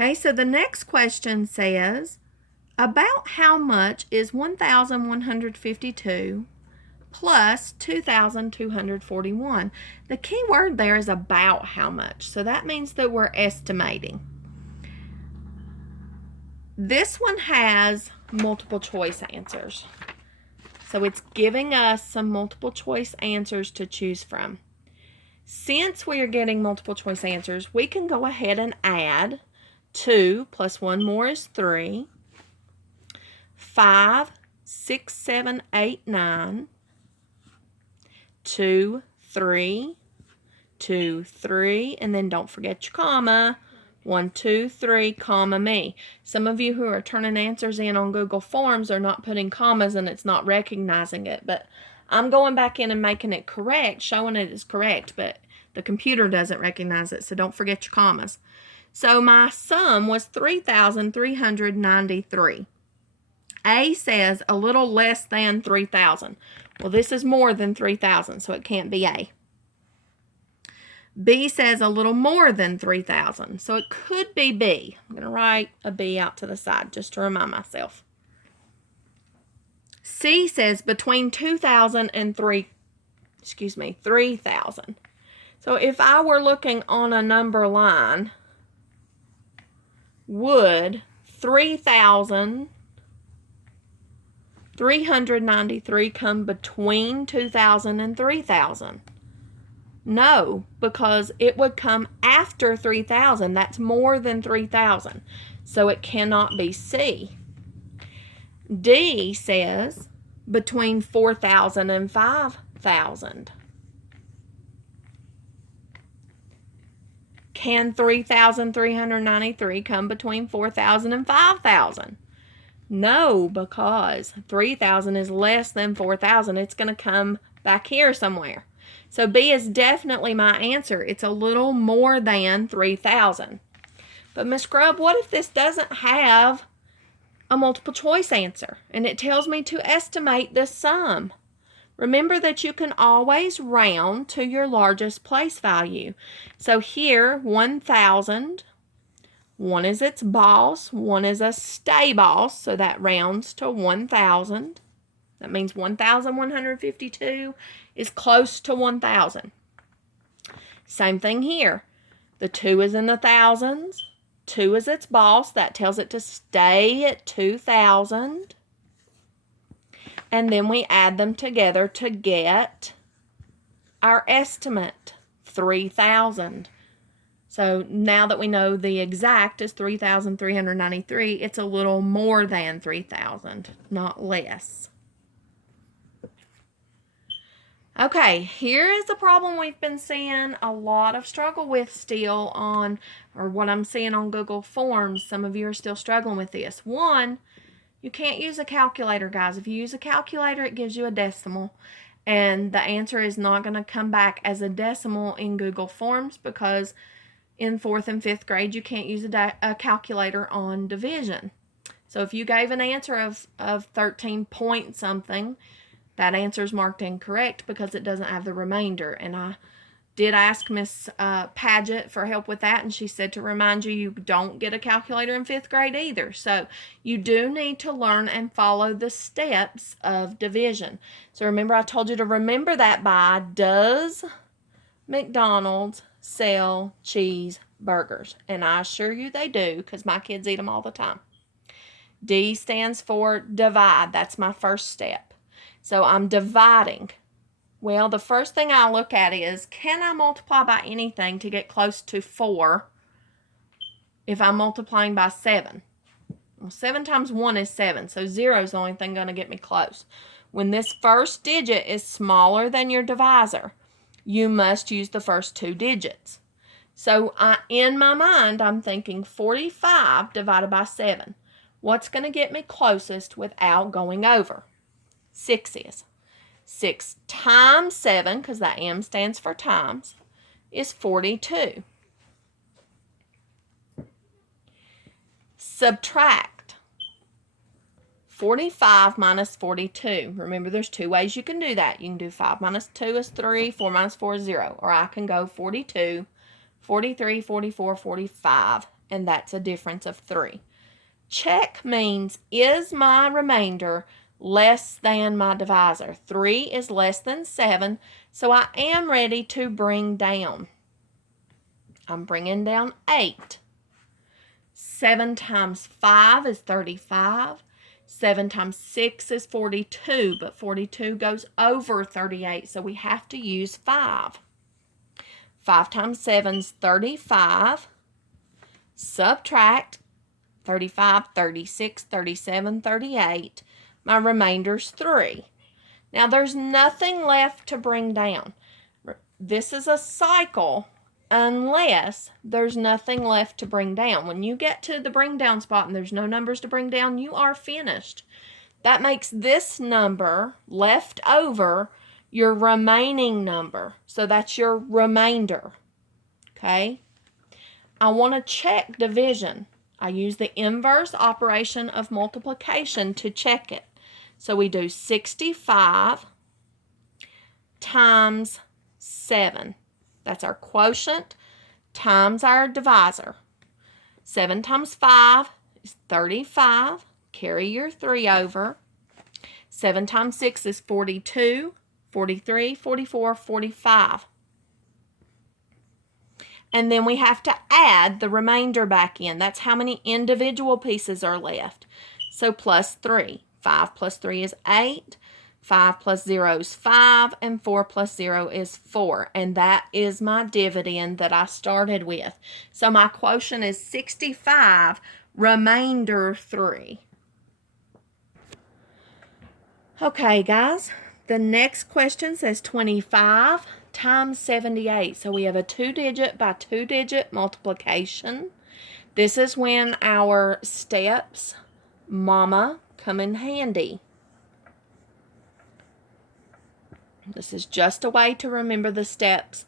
Okay, so the next question says, about how much is 1,152 plus 2,241? The key word there is about how much. So that means that we're estimating. This one has multiple choice answers. So it's giving us some multiple choice answers to choose from. Since we are getting multiple choice answers, we can go ahead and add 2 plus 1 more is 3, 5, 6, 7, 8, 9, 2, 3, 2, 3, and then don't forget your comma, 1, 2, 3, comma me. Some of you who are turning answers in on Google Forms are not putting commas and it's not recognizing it, but I'm going back in and making it correct, showing it is correct, but the computer doesn't recognize it, so don't forget your commas. So my sum was 3,393. A says a little less than 3,000. Well, this is more than 3,000, so it can't be A. B says a little more than 3,000, so it could be B. I'm going to write a B out to the side just to remind myself. C says between 2,000 and 3,000. So if I were looking on a number line, would 3,393 come between 2,000 and 3,000? No, because it would come after 3,000. That's more than 3,000. So it cannot be C. D says between 4,000 and 5,000. Can 3,393 come between 4,000 and 5,000? No, because 3,000 is less than 4,000. It's going to come back here somewhere. So B is definitely my answer. It's a little more than 3,000. But Miss Grubb, what if this doesn't have a multiple choice answer and it tells me to estimate the sum? Remember that you can always round to your largest place value. So here, 1,000, 1 is its boss, 1 is a stay boss, so that rounds to 1,000. That means 1,152 is close to 1,000. Same thing here. The 2 is in the thousands, 2 is its boss, that tells it to stay at 2,000. And then we add them together to get our estimate, 3,000. So now that we know the exact is 3,393, it's a little more than 3,000, not less. Okay, here is the problem we've been seeing a lot of struggle with still on, or what I'm seeing on Google Forms. Some of you are still struggling with this. One, you can't use a calculator, guys. If you use a calculator, it gives you a decimal, and the answer is not going to come back as a decimal in Google Forms because in 4th and 5th grade, you can't use a calculator on division. So if you gave an answer of 13 point something, that answer is marked incorrect because it doesn't have the remainder. And I did ask Miss Paget for help with that, and she said to remind you, you don't get a calculator in 5th grade either. So you do need to learn and follow the steps of division. So remember, I told you to remember that by does McDonald's sell cheeseburgers? And I assure you they do because my kids eat them all the time. D stands for divide. That's my first step. So I'm dividing. Well, the first thing I look at is, can I multiply by anything to get close to 4 if I'm multiplying by 7? Well, 7 times 1 is 7, so 0 is the only thing going to get me close. When this first digit is smaller than your divisor, you must use the first 2 digits. So in my mind, I'm thinking 45 divided by 7. What's going to get me closest without going over? 6 is. 6 times 7, because that M stands for times, is 42. Subtract 45 minus 42. Remember, there's 2 ways you can do that. You can do 5 minus 2 is 3, 4 minus 4 is 0. Or I can go 42, 43, 44, 45, and that's a difference of 3. Check means, is my remainder less than my divisor? 3 is less than 7, so I am ready to bring down. I'm bringing down 8. 7 times 5 is 35. 7 times 6 is 42, but 42 goes over 38, so we have to use 5. 5 times 7 is 35. Subtract 35, 36, 37, 38. My remainder's 3. Now there's nothing left to bring down. This is a cycle unless there's nothing left to bring down. When you get to the bring down spot and there's no numbers to bring down, you are finished. That makes this number left over your remaining number. So that's your remainder. Okay? I want to check division. I use the inverse operation of multiplication to check it. So we do 65 times 7. That's our quotient times our divisor. 7 times 5 is 35. Carry your 3 over. 7 times 6 is 42, 43, 44, 45. And then we have to add the remainder back in. That's how many individual pieces are left. So plus 3. 5 plus 3 is 8. 5 plus 0 is 5. And 4 plus 0 is 4. And that is my dividend that I started with. So my quotient is 65, remainder 3. Okay, guys. The next question says 25 times 78. So we have a 2-digit by 2-digit multiplication. This is when our steps, mama, come in handy. This is just a way to remember the steps.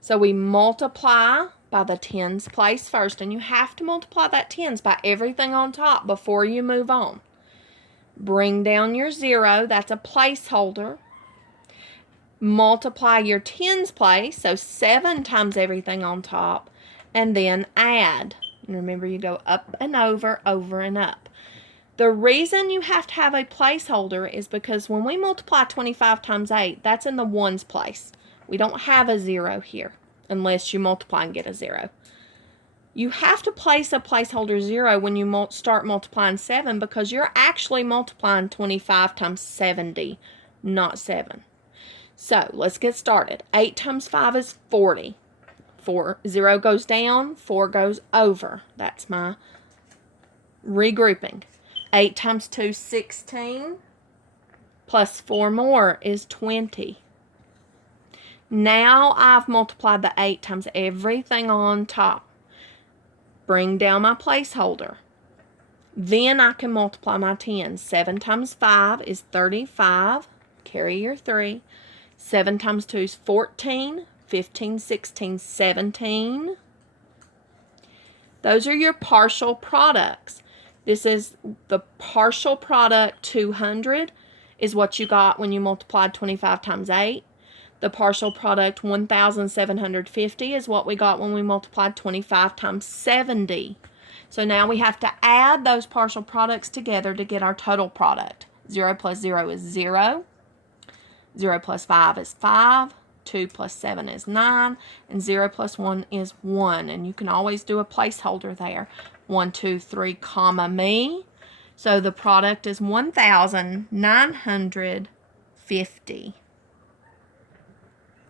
So we multiply by the tens place first, and you have to multiply that tens by everything on top before you move on. Bring down your 0, that's a placeholder. Multiply your tens place, so 7 times everything on top, and then add. And remember, you go up and over and up. The reason you have to have a placeholder is because when we multiply 25 times 8, that's in the ones place. We don't have a 0 here unless you multiply and get a 0. You have to place a placeholder 0 when you start multiplying 7 because you're actually multiplying 25 times 70, not 7. So let's get started. 8 times 5 is 40. 0 goes down, 4 goes over. That's my regrouping. 8 times 2 is 16. Plus 4 more is 20. Now I've multiplied the 8 times everything on top. Bring down my placeholder. Then I can multiply my 10. 7 times 5 is 35. Carry your 3. 7 times 2 is 14. 15, 16, 17. Those are your partial products. This is the partial product. 200 is what you got when you multiplied 25 times 8. The partial product 1,750 is what we got when we multiplied 25 times 70. So now we have to add those partial products together to get our total product. 0 plus 0 is 0. 0 plus 5 is 5. 2 plus 7 is 9. And 0 plus 1 is 1. And you can always do a placeholder there. 1, 2, 3, comma, me. So the product is 1,950.